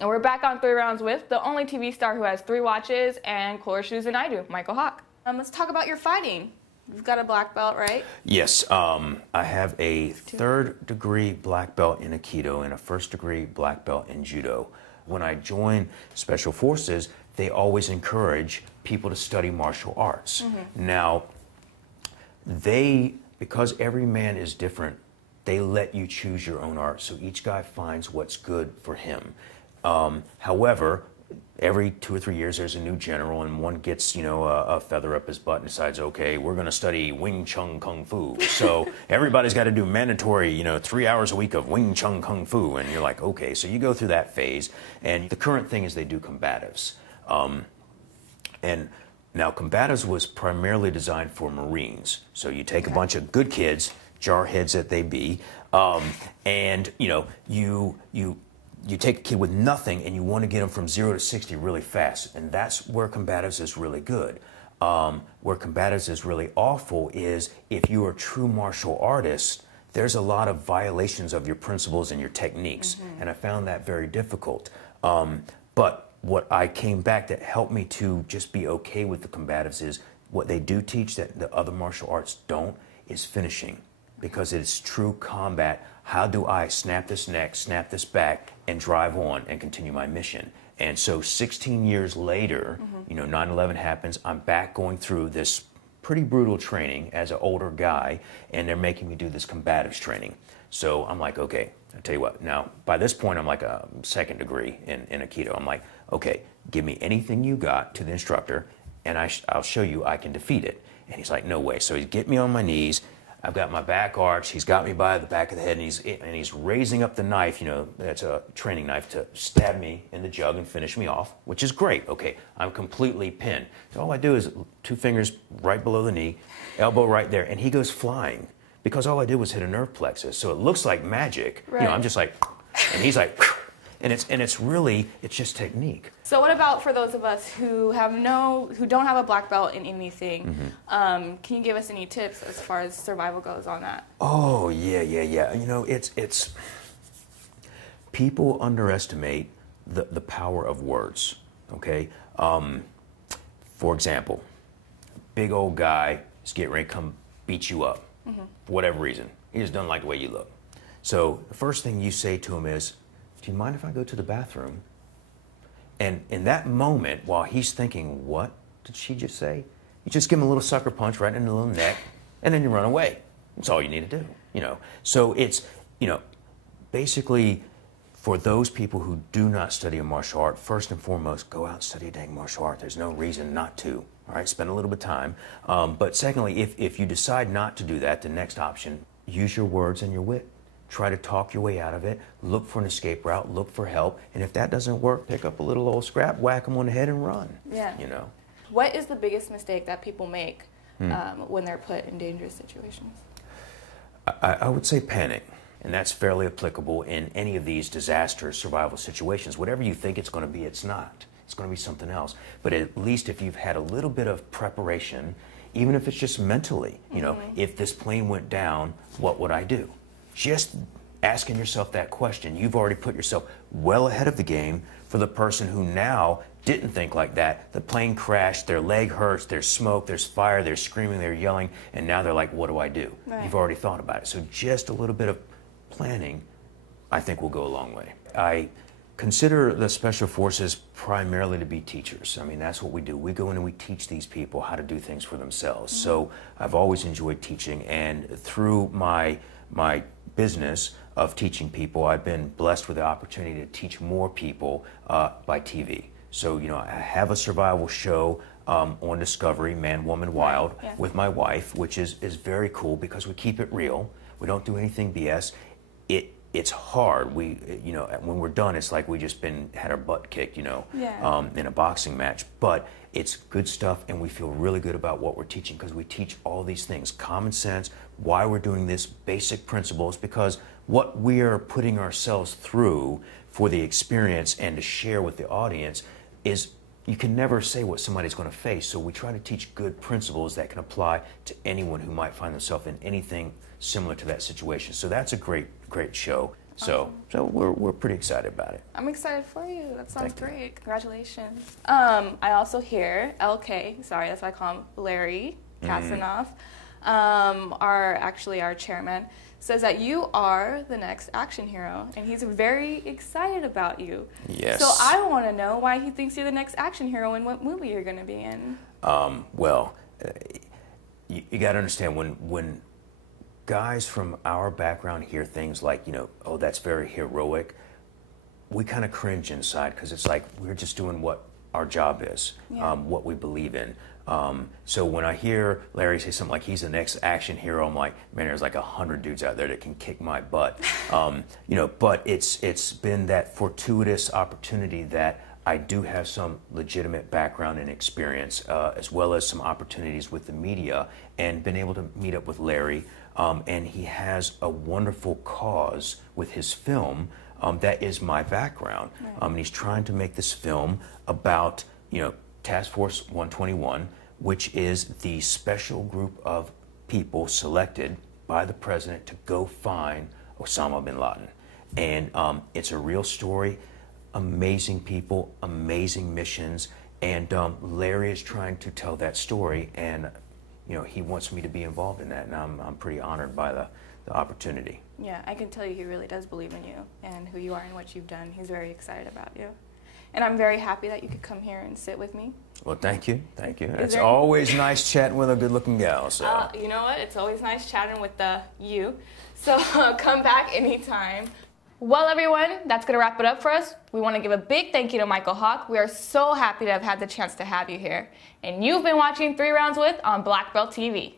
And we're back on 3 Rounds with the only TV star who has 3 watches and cooler shoes than I do, Mykel Hawke. Let's talk about your fighting. You've got a black belt, right? Yes, I have a 3rd-degree black belt in Aikido and a 1st-degree black belt in Judo. When I join Special Forces, they always encourage people to study martial arts. Now, because every man is different, they let you choose your own art, so each guy finds what's good for him. However, every 2 or 3 years there's a new general, and one gets, you know, a feather up his butt and decides, okay, we're going to study Wing Chun Kung Fu. So everybody's got to do mandatory, you know, 3 hours a week of Wing Chun Kung Fu, and you're like, okay, so you go through that phase, and the current thing is they do combatives. And now combatives was primarily designed for Marines. So you take a bunch of good kids, jarheads that they be, and, you know, you take a kid with nothing and you want to get them from 0 to 60 really fast, and that's where combatives is really good. Where combatives is really awful is if you are a true martial artist, there's a lot of violations of your principles and your techniques, and I found that very difficult. But what I came back that helped me to just be okay with the combatives is what they do teach that the other martial arts don't is finishing, because it's true combat. How do I snap this neck, snap this back, and drive on and continue my mission? And so 16 years later, you know, 9/11 happens, I'm back going through this pretty brutal training as an older guy, and they're making me do this combatives training. So I'm like, okay, I'll tell you what, now, by this point, I'm like a 2nd degree in Aikido. I'm like, okay, give me anything you got to the instructor, and I'll show you I can defeat it. And he's like, no way. So he's getting me on my knees. I've got my back arched. He's got me by the back of the head, and he's raising up the knife, you know, that's a training knife, to stab me in the jug and finish me off, which is great. Okay, I'm completely pinned. So all I do is 2 fingers right below the knee, elbow right there, and he goes flying, because all I did was hit a nerve plexus. So it looks like magic. Right. You know, I'm just like, and he's like, and it's really just technique. So what about for those of us who don't have a black belt in anything? Can you give us any tips as far as survival goes on that? Oh, yeah. You know, it's people underestimate the power of words, okay? For example, big old guy is getting ready to come beat you up for whatever reason. He just doesn't like the way you look. So the first thing you say to him is, do you mind if I go to the bathroom? And in that moment, while he's thinking, what did she just say? You just give him a little sucker punch right in the little neck, and then you run away. That's all you need to do, you know. So it's, you know, basically for those people who do not study a martial art, first and foremost, go out and study a dang martial art. There's no reason not to, all right? Spend a little bit of time. But secondly, if you decide not to do that, the next option, use your words and your wit. Try to talk your way out of it, look for an escape route, look for help, and if that doesn't work, pick up a little old scrap, whack them on the head and run. Yeah. You know. What is the biggest mistake that people make when they're put in dangerous situations? I would say panic, and that's fairly applicable in any of these disaster survival situations. Whatever you think it's going to be, it's not. It's going to be something else. But at least if you've had a little bit of preparation, even if it's just mentally, you know, if this plane went down, what would I do? Just asking yourself that question, you've already put yourself well ahead of the game for the person who now didn't think like that. The plane crashed, their leg hurts, there's smoke, there's fire, they're screaming, they're yelling, and now they're like, what do I do? Right. You've already thought about it. So just a little bit of planning, I think, will go a long way. I consider the Special Forces primarily to be teachers. I mean, that's what we do. We go in and we teach these people how to do things for themselves. So I've always enjoyed teaching, and through my business of teaching people, I've been blessed with the opportunity to teach more people by TV. So, you know, I have a survival show on Discovery, Man, Woman, Wild, with my wife, which is very cool because we keep it real. We don't do anything BS. It's hard. You know, when we're done, it's like we just had our butt kicked, you know, in a boxing match. But it's good stuff, and we feel really good about what we're teaching because we teach all these things, common sense, why we're doing this, basic principles, because what we are putting ourselves through for the experience and to share with the audience is, you can never say what somebody's going to face. So we try to teach good principles that can apply to anyone who might find themselves in anything similar to that situation. So that's a great show. So we're pretty excited about it. I'm excited for you. That sounds great. Congratulations. I also hear LK, sorry, that's why I call him Larry Kasanoff, our chairman, says that you are the next action hero, and he's very excited about you. Yes. So I want to know why he thinks you're the next action hero and what movie you're going to be in. Well, you got to understand, when guys from our background hear things like, oh, that's very heroic, we kind of cringe inside, because it's like we're just doing what our job is, what we believe in. So when I hear Larry say something like he's the next action hero, I'm like, man, there's like 100 dudes out there that can kick my butt. But it's been that fortuitous opportunity that I do have some legitimate background and experience, as well as some opportunities with the media, and been able to meet up with Larry. And he has a wonderful cause with his film that is my background. Right. And he's trying to make this film about, Task Force 121, which is the special group of people selected by the president to go find Osama bin Laden. And it's a real story, amazing people, amazing missions, and Larry is trying to tell that story, and he wants me to be involved in that, and I'm pretty honored by the opportunity. Yeah, I can tell you he really does believe in you and who you are and what you've done. He's very excited about you. And I'm very happy that you could come here and sit with me. Well, thank you. It's always nice chatting with a good-looking gal. So. You know what? It's always nice chatting with you. So come back anytime. Well, everyone, that's going to wrap it up for us. We want to give a big thank you to Mykel Hawke. We are so happy to have had the chance to have you here. And you've been watching 3 Rounds With on Blackbelt TV.